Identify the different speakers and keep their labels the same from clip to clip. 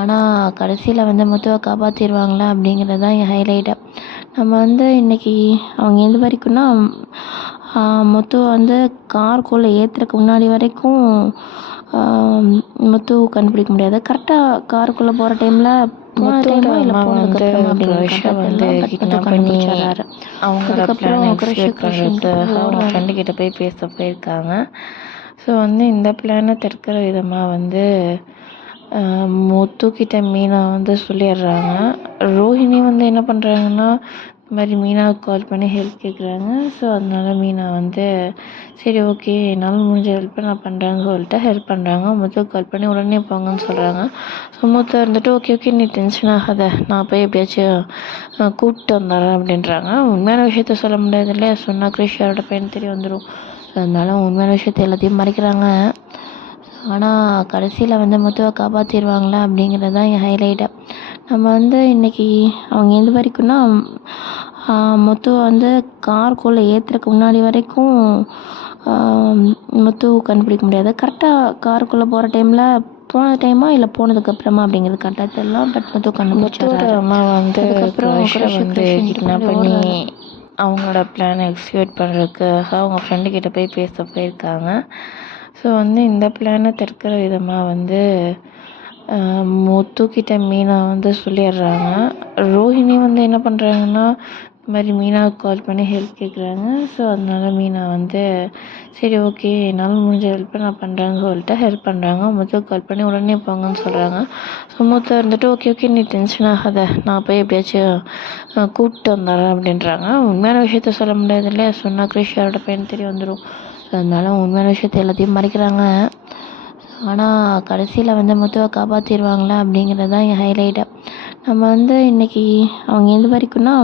Speaker 1: ஆனால் கடைசியில் வந்து முத்துவை காப்பாற்றிருவாங்களா அப்படிங்கிறது தான் என் ஹைலைட்டு நம்ம வந்து இன்றைக்கி அவங்க எது வரைக்கும்னா முத்துவை வந்து காருக்குள்ளே ஏற்றுறக்கு முன்னாடி வரைக்கும் முத்து கண்டுபிடிக்க முடியாது. கரெக்டாக காருக்குள்ளே போகிற டைமில்
Speaker 2: போய் பேச போயிருக்காங்க. ஸோ வந்து இந்த பிளானை தடுக்கிற விதமாக வந்து முத்துக்கிட்ட மீனா வந்து சொல்லிடுறாங்க. ரோஹிணி வந்து என்ன பண்ணுறாங்கன்னா இந்த மாதிரி மீனாவுக்கு கால் பண்ணி ஹெல்ப் கேட்குறாங்க ஸோ அதனால மீனா வந்து சரி ஓகே என்னால் முடிஞ்ச ஹெல்ப்பை நான் பண்ணுறேன்னு சொல்லிட்டு ஹெல்ப் பண்ணுறாங்க முத்துக்கு கால் பண்ணி உடனே போங்கன்னு சொல்கிறாங்க ஸோ முத்து வந்துட்டு ஓகே ஓகே நீ டென்ஷன் ஆகாத. நான் போய் எப்படியாச்சும் கூப்பிட்டு வந்துடுறேன் அப்படின்றாங்க. உண்மையான விஷயத்த சொல்ல முடியாது இல்லையா சொன்னால் கிருஷியாரோட பையன் தெரிய வந்துடும் அதனால உண்மையான விஷயத்த எல்லாத்தையும் மறைக்கிறாங்க. ஆனால் கடைசியில் வந்து முத்துவை காப்பாற்றிடுவாங்களா அப்படிங்கிறது தான் என் ஹைலைட்டு நம்ம வந்து இன்றைக்கி அவங்க எது வரைக்கும்னா முத்துவை வந்து காருக்குள்ளே ஏற்றுறக்கு முன்னாடி வரைக்கும் முத்து கண்டுபிடிக்க முடியாது. கரெக்டாக காருக்குள்ளே போகிற டைமில் போன டைமா இல்லை போனதுக்கு அப்புறமா அப்படிங்கிறது கரெக்டாக தெரியல பட் முத்து முத்துவோட
Speaker 1: கண்டுபிடிச்சிடுறாரு
Speaker 2: அம்மா வந்து
Speaker 1: அதுக்கப்புறம்
Speaker 2: வந்து கிட்னாப் பண்ணி. அவங்களோட பிளானை எக்ஸிக்யூட் பண்ணுறதுக்காக அவங்க ஃப்ரெண்டு கிட்ட போய் பேச போயிருக்காங்க. ஸோ வந்து இந்த பிளானை தடுக்கிற விதமாக வந்து முத்துக்கிட்ட மீனா வந்து சொல்லிடுறாங்க. ரோஹிணி வந்து என்ன பண்ணுறாங்கன்னா இந்த மாதிரி மீனாவுக்கு கால் பண்ணி ஹெல்ப் கேட்குறாங்க ஸோ அதனால மீனா வந்து சரி ஓகே என்னால் முடிஞ்ச ஹெல்ப்பை நான் பண்ணுறேன்னு சொல்லிட்டு ஹெல்ப் பண்ணுறாங்க முத்துக்கு கால் பண்ணி உடனே போங்கன்னு சொல்கிறாங்க ஸோ முத்து வந்துட்டு ஓகே ஓகே நீ டென்ஷன் ஆகாத. நான் போய் எப்படியாச்சும் கூப்பிட்டு வந்துடுறேன் அப்படின்றாங்க. உண்மையான விஷயத்த சொல்ல முடியாது இல்லையா சொன்னால் கிருஷியாரோட பையன் தெரிய வந்துடும் அதனால உண்மையான விஷயத்த எல்லாத்தையும் மறைக்கிறாங்க. ஆனால் கடைசியில் வந்து முத்துவை காப்பாற்றிடுவாங்களா அப்படிங்கிறது தான் என் ஹைலைட்டு நம்ம வந்து இன்றைக்கி அவங்க எது வரைக்கும்னா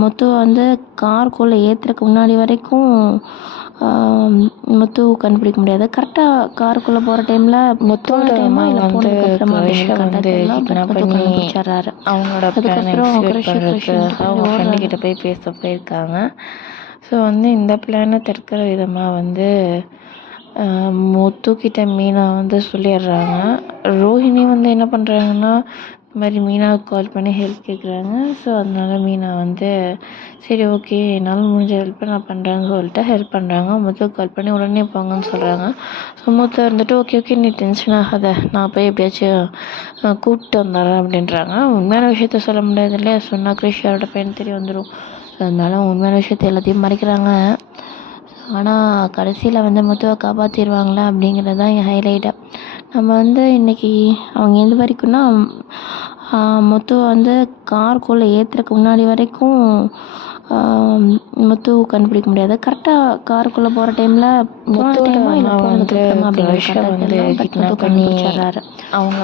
Speaker 2: முத்துவை வந்து காருக்குள்ளே ஏற்றுறக்கு முன்னாடி வரைக்கும் முத்து கண்டுபிடிக்க முடியாது. கரெக்டாக காருக்குள்ளே போகிற டைமில் முத்துவோட
Speaker 1: போன டைமா
Speaker 2: அம்மா
Speaker 1: இல்லை
Speaker 2: வந்து
Speaker 1: போனதுக்கு அப்புறமா கண்டுபிடிச்சிடுறாரு.
Speaker 2: அவங்களோட. கிட்ட போய் பேச போயிருக்காங்க. ஸோ வந்து இந்த பிளானை தடுக்கிற விதமாக வந்து முத்துக்கிட்ட மீனா வந்து சொல்லிடுறாங்க. ரோஹிணி வந்து என்ன பண்ணுறாங்கன்னா இந்த மாதிரி மீனாவுக்கு கால் பண்ணி ஹெல்ப் கேட்குறாங்க ஸோ அதனால மீனா வந்து சரி ஓகே என்னால் முடிஞ்ச ஹெல்ப்பை நான் பண்ணுறேன்னு சொல்லிட்டு ஹெல்ப் பண்ணுறாங்க முத்துக்கு கால் பண்ணி உடனே போங்கன்னு சொல்கிறாங்க ஸோ முத்து வந்துட்டு ஓகே ஓகே நீ டென்ஷன் ஆகாத. நான் போய் எப்படியாச்சும் கூப்பிட்டு வந்துடுறேன் அப்படின்றாங்க. உண்மையான விஷயத்த சொல்ல முடியாது இல்லையா சொன்னால் கிருஷியாரோட பையன் தெரிய வந்துடும் அதனால உண்மையான விஷயத்த எல்லாத்தையும் மறைக்கிறாங்க. ஆனால் கடைசியில் வந்து முத்துவை காப்பாற்றிடுவாங்களா அப்படிங்கிறது தான் என் ஹைலைட்டு நம்ம வந்து இன்றைக்கி அவங்க எது வரைக்கும்னா முத்துவை வந்து காருக்குள்ளே ஏற்றுறக்கு முன்னாடி வரைக்கும் முத்து கண்டுபிடிக்க முடியாது. கரெக்டாக காருக்குள்ளே போகிற டைமில்
Speaker 1: அதுக்கப்புறம்
Speaker 2: அவங்க.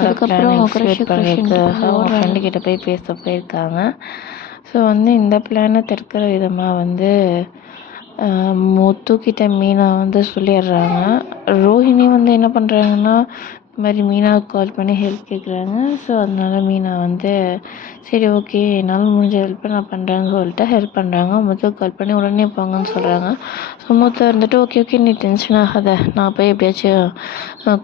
Speaker 2: ஃப்ரெண்டு கிட்ட போய் பேச போயிருக்காங்க. ஸோ வந்து இந்த பிளானை தடுக்கிற விதமாக வந்து முத்துக்கிட்ட மீனா வந்து சொல்லிடுறாங்க. ரோஹிணி வந்து என்ன பண்ணுறாங்கன்னா இந்த மாதிரி மீனாவுக்கு கால் பண்ணி ஹெல்ப் கேட்குறாங்க ஸோ அதனால மீனா வந்து சரி ஓகே என்னால் முடிஞ்ச ஹெல்ப்பை நான் பண்ணுறேன்னு சொல்லிட்டு ஹெல்ப் பண்ணுறாங்க முத்துக்கு கால் பண்ணி உடனே போங்கன்னு சொல்கிறாங்க ஸோ முத்து வந்துட்டு ஓகே ஓகே நீ டென்ஷன் ஆகாத. நான் போய் எப்படியாச்சும்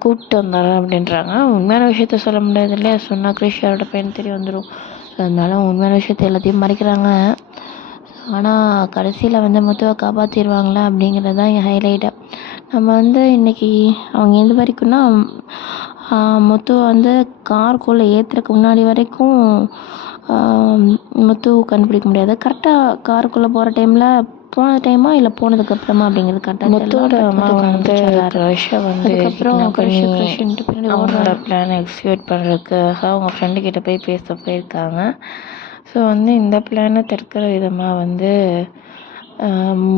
Speaker 2: கூப்பிட்டு வந்துடுறேன் அப்படின்றாங்க. உண்மையான விஷயத்த சொல்ல முடியாது இல்லையா? சொன்னால் கிருஷியாரோட பையன் தெரிய வந்துடும் அதனால உண்மையான விஷயத்த எல்லாத்தையும் மறைக்கிறாங்க. ஆனால் கடைசியில் வந்து முத்துவை காப்பாற்றிடுவாங்களா அப்படிங்கிறது தான் என் ஹைலைட்டு நம்ம வந்து இன்றைக்கி அவங்க எது வரைக்கும்னா முத்துவை வந்து காருக்குள்ளே ஏற்றுறக்கு முன்னாடி வரைக்கும் முத்து கண்டுபிடிக்க முடியாது. கரெக்டாக காருக்குள்ளே போகிற டைமில் போன டைமா இல்லை போனதுக்கு அப்புறமா அப்படிங்கிறது கரெக்டாக முத்துவோட
Speaker 1: தெரியல. பட்
Speaker 2: அம்மா
Speaker 1: முத்து
Speaker 2: வந்து க்ரஷை வந்து
Speaker 1: அதுக்கப்புறம் க்ரஷ் க்ரஷ்ன்ட்டு பின்னாடி
Speaker 2: அவங்களோட
Speaker 1: ஓடுறாரு.
Speaker 2: பிளானை எக்ஸிக்யூட் பண்ணுறதுக்காக அவங்க ஃப்ரெண்டு கிட்ட போய் பேச போயிருக்காங்க. ஸோ வந்து இந்த பிளானை தடுக்கிற விதமாக வந்து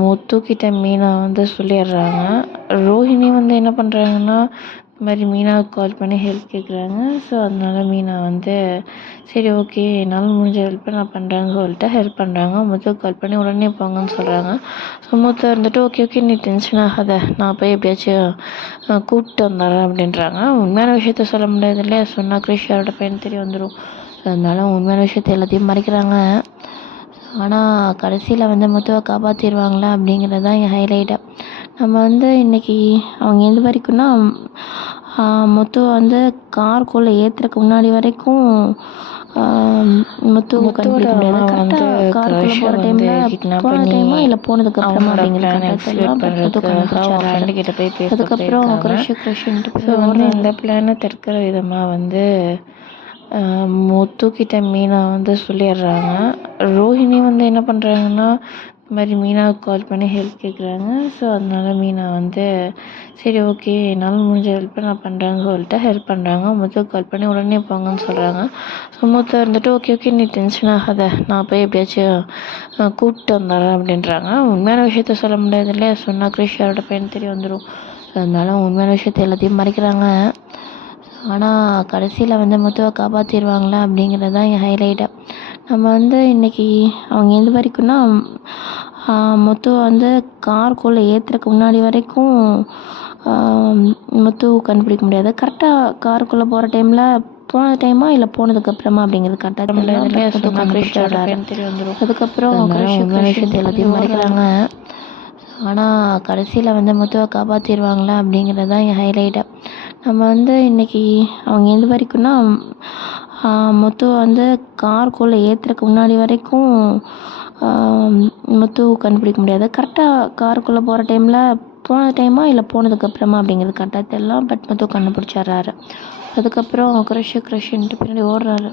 Speaker 2: முத்துக்கிட்ட மீனா வந்து சொல்லிடுறாங்க. ரோஹிணி வந்து என்ன பண்ணுறாங்கன்னா இது மாதிரி மீனாவுக்கு கால் பண்ணி ஹெல்ப் கேட்குறாங்க ஸோ அதனால மீனா வந்து சரி ஓகே என்னால் முடிஞ்ச ஹெல்ப்பை நான் பண்ணுறேன்னு சொல்லிட்டு ஹெல்ப் பண்ணுறாங்க முத்துக்கு கால் பண்ணி உடனே போங்கன்னு சொல்கிறாங்க ஸோ முத்து வந்துட்டு ஓகே ஓகே நீ டென்ஷன் ஆகாத. நான் போய் எப்படியாச்சும் கூப்பிட்டு வந்துடுறேன் அப்படின்றாங்க. உண்மையான விஷயத்த சொல்ல முடியாது இல்லையா சொன்னால் கிருஷியாரோட பையன் தெரிய வந்துடும் அதனால உண்மையான விஷயத்த எல்லாத்தையும் மறைக்கிறாங்க. ஆனால் கடைசியில் வந்து முத்துவை காப்பாற்றிடுவாங்களா அப்படிங்கிறது தான் என் ஹைலைட்டாக நம்ம வந்து இன்றைக்கி அவங்க எது வரைக்கும்னா
Speaker 1: முத்து வந்து காருக்குள்ளே ஏற்றுறக்கு முன்னாடி வரைக்கும் முத்து கண்டுபிடிக்க முடியாது. கரெக்டாக காருக்குள்ளே போகிற டைமில் போன டைமா இல்லை போனதுக்கு அப்புறமா அதுக்கப்புறம் க்ரஷ் க்ரஷ்ன்ட்டு
Speaker 2: இந்த பிளானை தடுக்கிற விதமாக வந்து ஆஹ், முத்து கிட்ட மீனா வந்து சொல்லிடுறாங்க. ரோஹிணி வந்து என்ன பண்ணுறாங்கன்னா இந்த மாதிரி மீனாவுக்கு கால் பண்ணி ஹெல்ப் கேட்குறாங்க ஸோ அதனால மீனா வந்து சரி ஓகே என்னால் முடிஞ்ச ஹெல்ப்பை நான் பண்ணுறேன்னு சொல்லிட்டு ஹெல்ப் பண்ணுறாங்க முத்துக்கு கால் பண்ணி உடனே போங்கன்னு சொல்கிறாங்க ஸோ முத்து வந்துட்டு ஓகே ஓகே நீ டென்ஷன் ஆகாத. நான் போய் எப்படியாச்சும் கூப்பிட்டு வந்துடுறேன் அப்படின்றாங்க. உண்மையான விஷயத்த சொல்ல முடியாது இல்லையா சொன்னால் கிரிஷ் யாரோட பையன் தெரிய வந்துடும் ஸோ அதனால உண்மையான விஷயத்த எல்லாத்தையும் மறைக்கிறாங்க. ஆனால் கடைசியில் வந்து முத்துவை காப்பாற்றிடுவாங்களா அப்படிங்கிறது தான் என் ஹைலைட்டாக நம்ம வந்து இன்றைக்கி அவங்க எது வரைக்கும்னா முத்து வந்து காருக்குள்ளே ஏற்றுறக்கு முன்னாடி வரைக்கும் முத்து கண்டுபிடிக்க முடியாது. கரெக்டாக காருக்குள்ளே போகிற டைமில் போன டைமா இல்லை போனதுக்கு அப்புறமா அப்படிங்கிறது கரெக்டாக
Speaker 1: அதுக்கப்புறம்
Speaker 2: எல்லாத்தையும் மறைக்கிறாங்க
Speaker 1: ஆனால் கடைசியில் வந்து முத்துவை காப்பாற்றிடுவாங்களா அப்படிங்கிறது தான் என் ஹைலைட்டு நம்ம வந்து இன்றைக்கி அவங்க எது வரைக்கும்னா முத்து வந்து காருக்குள்ளே ஏற்றுறக்கு முன்னாடி வரைக்கும் முத்து கண்டுபிடிக்க முடியாது. கரெக்டாக காருக்குள்ளே போகிற டைமில் போன டைமா இல்லை போனதுக்கப்புறமா அப்படிங்கிறது கரெக்டாக தெரியல. பட் முத்து கண்டுபிடிச்சிடுறாரு. அதுக்கப்புறம் க்ரஷ் க்ரஷ்ன்ட்டு பின்னாடி ஓடுறாரு.